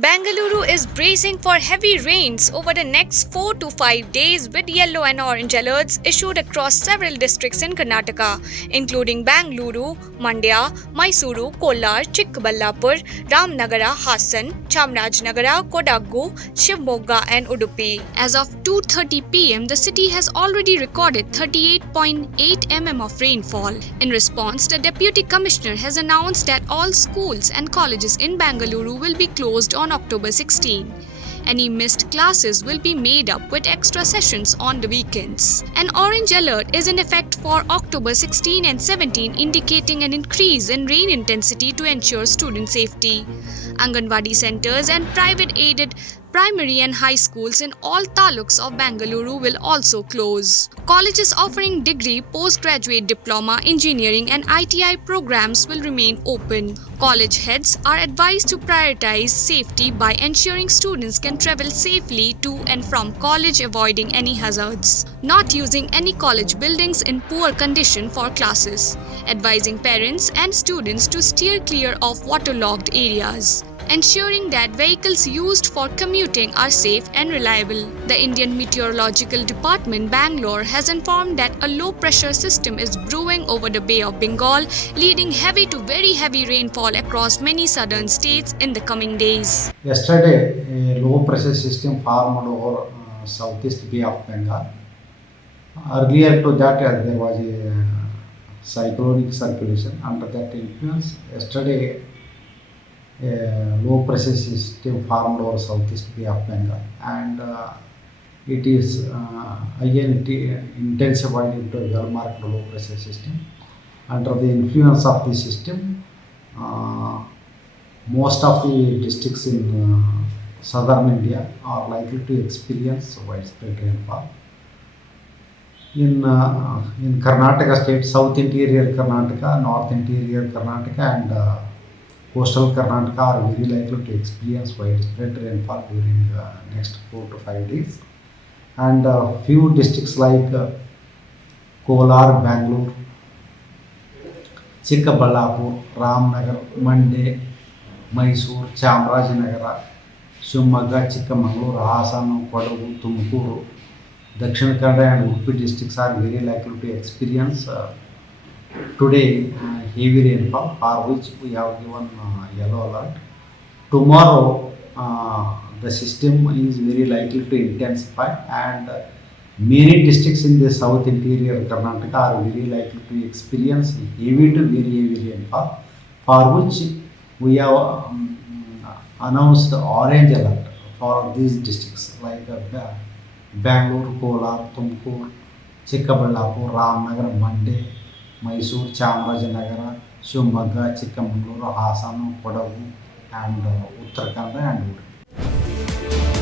Bengaluru is bracing for heavy rains over the next 4 to 5 days with yellow and orange alerts issued across several districts in Karnataka, including Bengaluru, Mandya, Mysuru, Kolar, Chikkaballapur, Ramanagara, Hassan, Chamarajanagar, Kodagu, Shivmogga and Udupi. As of 2:30 pm, the city has already recorded 38.8 mm of rainfall. In response, the Deputy Commissioner has announced that all schools and colleges in Bengaluru will be closed on October 16. Any missed classes will be made up with extra sessions on the weekends. An orange alert is in effect for October 16 and 17, indicating an increase in rain intensity to ensure student safety. Anganwadi centers and private aided primary and high schools in all taluks of Bengaluru will also close. Colleges offering degree, postgraduate diploma, engineering and ITI programs will remain open. College heads are advised to prioritize safety by ensuring students can travel safely to and from college, avoiding any hazards. Not using any college buildings in poor condition for classes. Advising parents and students to steer clear of waterlogged areas. Ensuring that vehicles used for commuting are safe and reliable. The Indian Meteorological Department, Bangalore, has informed that a low-pressure system is brewing over the Bay of Bengal, leading heavy to very heavy rainfall across many southern states in the coming days. Yesterday, a low-pressure system formed over southeast Bay of Bengal. Earlier to that, there was a cyclonic circulation. Under that influence, yesterday a low pressure system formed over southeast Bay of Bengal, and it is again intensified into a well marked low pressure system. Under the influence of the system, most of the districts in southern India are likely to experience widespread rainfall. In Karnataka state, south interior Karnataka, north interior Karnataka, and coastal Karnataka are very likely to experience widespread rainfall during next 4 to 5 days. And few districts like Kolar, Bengaluru, Chikkaballapur, Ramanagara, Mandya, Mysuru, Chamarajanagar, Shivmogga, Chikkaballapur, Hassan, Kodagu, Tumkuru, Dakshin Kannada and Udupi districts are very likely to experience today heavy rainfall, for which we have given yellow alert. Tomorrow the system is very likely to intensify, and many districts in the south interior Karnataka are very likely to experience heavy to very heavy rainfall, for which we have announced orange alert for these districts like Bangalore, Kolar, Tumkur, Chikkaballapur, Ramanagara, Mandya, Mysuru, Chamarajanagar, Shivmogga, Chikkaballapur, Hassan, Kodagu, and Uttarakhand and Udupi.